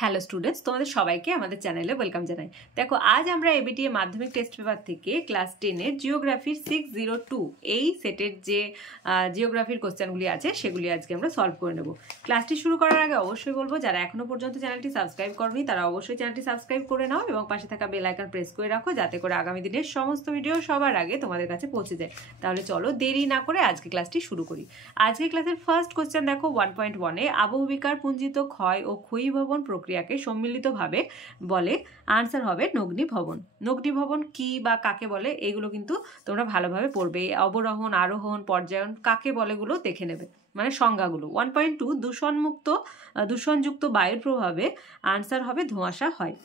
Hello students, তোমাদের সবাইকে আমাদের চ্যানেলে ওয়েলকাম জানাই। দেখো, আজ আমরা এবিটিএ মাধ্যমিক টেস্ট পেপার থেকে ক্লাস 10-এর জিওগ্রাফির 602 এই সেটের যে জিওগ্রাফির কোশ্চেনগুলি আছে সেগুলি আজকে আমরা সলভ করে নেব। ক্লাসটি শুরু করার আগে অবশ্যই বলবো, যারা এখনো পর্যন্ত চ্যানেলটি সাবস্ক্রাইব করনি তারা অবশ্যই চ্যানেলটি সাবস্ক্রাইব করে নাও এবং পাশে থাকা বেল আইকন প্রেস করে রাখো, যাতে করে আগামী দিনের সমস্ত ভিডিও সবার আগে তোমাদের কাছে পৌঁছে যায়। তাহলে চলো দেরি না করে আজকে ক্লাসটি শুরু করি। আজকে ক্লাসের ফার্স্ট কোশ্চেন দেখো 1.1-এ আবহবিকার পুঞ্জিত ক্ষয় ও ক্ষয়ীভবন প্রক্রিয়াকে সম্মিলিতভাবে বলে। আনসার হবে নগ্নিভবন। নগ্নিভবন কি বা কাকে বলে এগুলো কিন্তু তোমরা ভালোভাবে পড়বে। অবরোহণ, আরোহণ, পর্যায়ন কাকে বলে গুলো দেখে নেবে, মানে সংজ্ঞাগুলো। 1.2 দূষণযুক্ত বায়ুর প্রভাবে আনসার হবে ধোঁয়াশা হয়।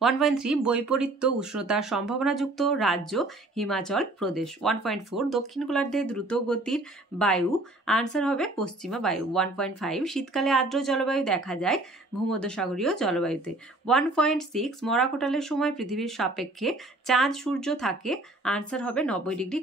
1.3 বৈপরীত্য উষ্ণতার সম্ভাবনাযুক্ত রাজ্য হিমাচল প্রদেশ। 1.4 দক্ষিণ গোলার্ধে দ্রুত গতির বায়ু। আনসার হবে পশ্চিমা বায়ু। 1.5 শীতকালে আর্দ্র জলবায়ু দেখা যায় ভূমধ্যসাগরীয় জলবায়ুতে। 1.6 মরাকোটালের সময় পৃথিবীর সাপেক্ষে চাঁদ সূর্য থাকে। আনসার হবে 90 ডিগ্রি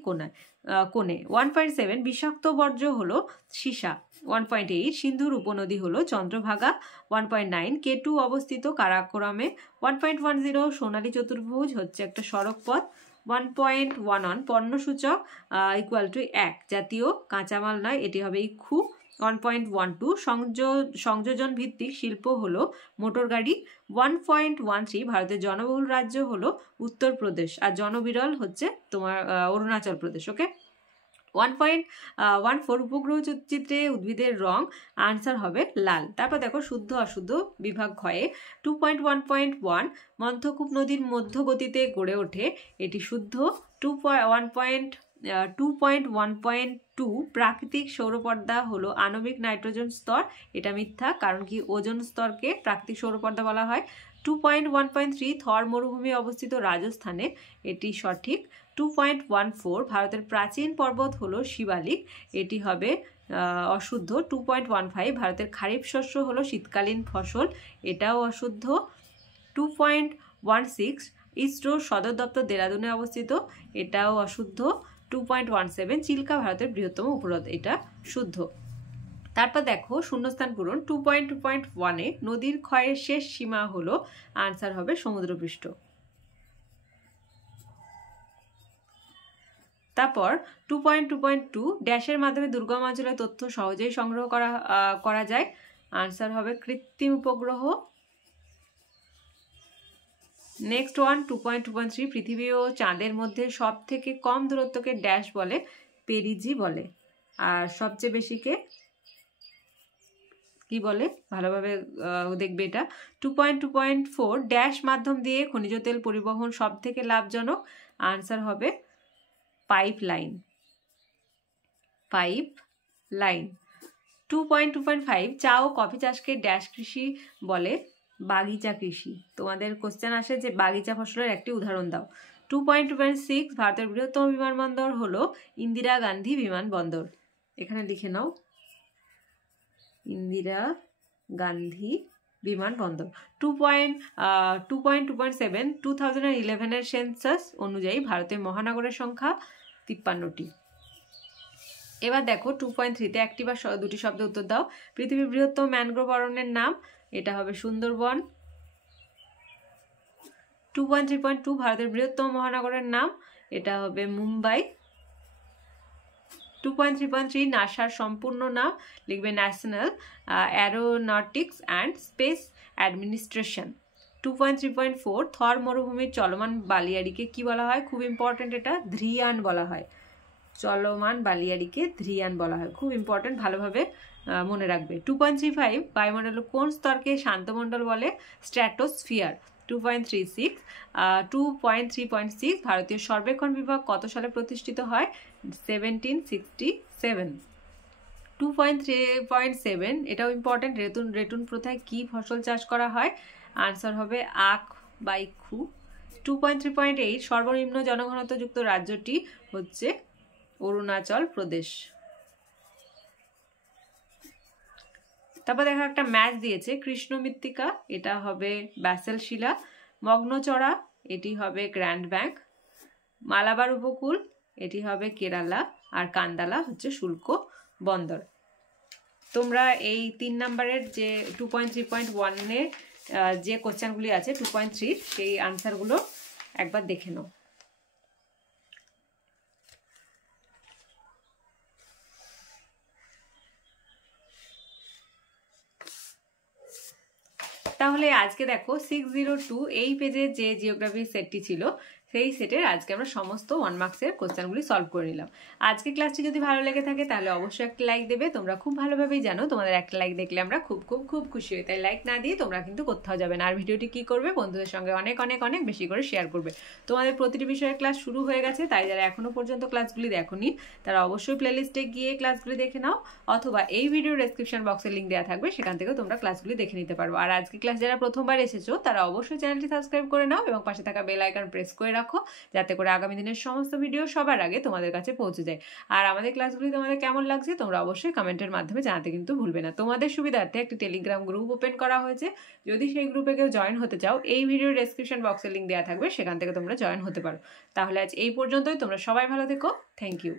কোণে। 1.7 বিষাক্ত বর্জ্য হলো সীসা। 1.8 সিন্ধুর উপনদী হলো চন্দ্রভাগা। 1.9 কেটু অবস্থিত কারাকোরামে। 1.10 সোনালী চতুর্ভুজ হচ্ছে একটা সড়ক পথ। 1.11 পণ্যসূচক ইকুয়াল টু 1 জাতীয় কাঁচামাল নয়, এটি হবে ইক্ষু। 1.12 সংযোজন ভিত্তিক শিল্প হলো মোটর গাড়ি। 1.13 ভারতের জনবহুল রাজ্য হলো উত্তরপ্রদেশ আর জনবিরল হচ্ছে তোমার অরুণাচল প্রদেশ। ওকে। 1.14 উপগ্রহ চিত্রে উদ্ভিদের রং। আনসার হবে লাল। তারপর দেখো শুদ্ধ অশুদ্ধ বিভাগ ক্ষয়ে 2.1.1 মন্থকূপ নদীর মধ্যগতিতে গড়ে ওঠে, এটি শুদ্ধ। 2.1.2 প্রাকৃতিক সৌরপর্দা হলো আণবিক নাইট্রোজেন স্তর, এটা মিথ্যা, কারণ কি ওজোন স্তরকে প্রাকৃতিক সৌরপর্দা বলা হয়। 2.1.3 থর মরুভূমি অবস্থিত রাজস্থানে, এটি সঠিক। 2.14 ভারতের প্রাচীন পর্বত হলো শিবালিক, এটি হবে অশুদ্ধ। 2.15 ভারতের খারিফ শস্য হলো শীতকালীন ফসল, এটাও অশুদ্ধ। 2.16 ইসরোর সদর দপ্তর দেরাদুনে অবস্থিত, এটাও অশুদ্ধ। 2.17 চিল্কা ভারতের বৃহত্তম উপহ্রদ, এটা শুদ্ধ। তারপর দেখো শূন্যস্থান পূরণ। 2.2.1-এ নদীর ক্ষয়ের শেষ সীমা হলো। আনসার হবে সমুদ্রপৃষ্ঠ। তারপর 2.2.2 ড্যাশের মাধ্যমে দুর্গম অঞ্চলের তথ্য সহজেই সংগ্রহ করা যায়। আনসার হবে কৃত্রিম উপগ্রহ। নেক্সট ওয়ান 2.2.3 পৃথিবী ও চাঁদের মধ্যে সব থেকে কম দূরত্বকে ড্যাশ বলে, পেরিজি বলে। আর সবচেয়ে বেশিকে কি বলে ভালোভাবে দেখবে এটা। 2.2.4 ড্যাশ মাধ্যম দিয়ে খনিজ তেল পরিবহন সব থেকে লাভজনক। আনসার হবে পাইপ লাইন। 2.2.5 চা ও কফি চাষকে ড্যাশ কৃষি বলে, বাগিচা কৃষি। তোমাদের কোশ্চেন আসে যে বাগিচা ফসলের একটি উদাহরণ দাও। 2.2.6 ভারতের বৃহত্তম বিমানবন্দর হলো ইন্দিরা গান্ধী বিমানবন্দর, এখানে লিখে নাও ইন্দিরা গান্ধী বিমানবন্দর। 2.2.7 2011-এর সেন্সাস অনুযায়ী ভারতের মহানগরের সংখ্যা 53টি। এবার দেখো 2.3-তে একটি বা দুটি শব্দে উত্তর দাও। পৃথিবীর বৃহত্তম ম্যানগ্রোভ অরণ্যের নাম, এটা হবে সুন্দরবন। 2.3.2 ভারতের বৃহত্তম মহানগরের নাম, এটা হবে মুম্বাই। 2.3.3 নাসার সম্পূর্ণ নাম লিখবে national Aeronautics and space administration. 2.3.4 থর মরুভূমির চলমান বালিয়াড়িকে কি বলা হয়? খুব ইম্পর্টেন্ট, এটা ধ্রিয়ান বলা হয়। চলমান বালিয়াড়িকে ধ্রিয়ান বলা হয়, খুব ইম্পর্টেন্ট, ভালোভাবে মনে রাখবে। 2.35 বায়ুমণ্ডলের কোন স্তরকে শান্তমণ্ডল বলে? স্ট্র্যাটোস্ফিয়ার। 2.3.6 ভারতীয় সর্বেক্ষণ বিভাগ কত সালে প্রতিষ্ঠিত হয়? 1767। 2.3.7 এটাও ইম্পর্টেন্ট, রেতুন প্রথায় কি ফসল চাষ করা হয়? আনসার হবে আখ বা ইক্ষু। 2.3.8 সর্বনিম্ন জনঘনত্বযুক্ত রাজ্যটি হচ্ছে অরুণাচল প্রদেশ। তারপর দেখো একটা ম্যাচ দিয়েছে, কৃষ্ণ মৃত্তিকা এটা হবে ব্যাসেল শিলা। মগ্নচড়া এটি হবে গ্র্যান্ড ব্যাংক। মালাবার উপকূল এটি হবে কেরালা। আর কান্দালা হচ্ছে শুল্ক বন্দর। তোমরা এই 3 নম্বরের যে 2.3.1-এর যে কোশ্চেনগুলি আছে 2.3 সেই আনসারগুলো একবার দেখে নাও। তাহলে আজকে দেখো 602 এই পেজের যে জিওগ্রাফি সেটটি ছিল সেই সেটের আজকে আমরা সমস্ত 1 মার্কসের কোশ্চেনগুলি সলভ করে নিলাম। আজকে ক্লাসটি যদি ভালো লেগে থাকে তাহলে অবশ্যই একটা লাইক দেবে। তোমরা খুব ভালোভাবেই জানো তোমাদের একটা লাইক দেখলে আমরা খুব খুব খুব খুশি হই, তাই লাইক না দিয়ে তোমরা কিন্তু কোথাও যাবে না। আর ভিডিওটি কি করবে, বন্ধুদের সঙ্গে অনেক অনেক অনেক বেশি করে শেয়ার করবে। তোমাদের প্রতিটি বিষয়ের ক্লাস শুরু হয়ে গেছে, তাই যারা এখনো পর্যন্ত ক্লাসগুলি দেখোনি তারা অবশ্যই প্লেলিস্টে গিয়ে ক্লাসগুলি দেখে নাও, অথবা এই ভিডিও ডেসক্রিপশন বক্সে লিঙ্ক দেওয়া থাকবে, সেখান থেকেও তোমরা ক্লাসগুলি দেখে নিতে পারবো। আর আজকে ক্লাস যারা প্রথমবার এসেছো তারা অবশ্যই চ্যানেলটি সাবস্ক্রাইব করে নাও এবং পাশে থাকা বেল আইকন প্রেস করে রাখো, যাতে করে আগামী দিনের সমস্ত ভিডিও সবার আগে তোমাদের কাছে পৌঁছে যায়। আর আমাদের ক্লাসগুলি তোমাদের কেমন লাগছে তোমরা অবশ্যই কমেন্টের মাধ্যমে জানাতে কিন্তু ভুলবে না। তোমাদের সুবিধার্থে একটি টেলিগ্রাম গ্রুপ ওপেন করা হয়েছে, যদি সেই গ্রুপে কেউ জয়েন হতে চাও এই ভিডিও ডেসক্রিপশন বক্সে লিঙ্ক দেওয়া থাকবে, সেখান থেকে তোমরা জয়েন হতে পারো। তাহলে আজ এই পর্যন্তই, তোমরা সবাই ভালো থেকো। Thank you.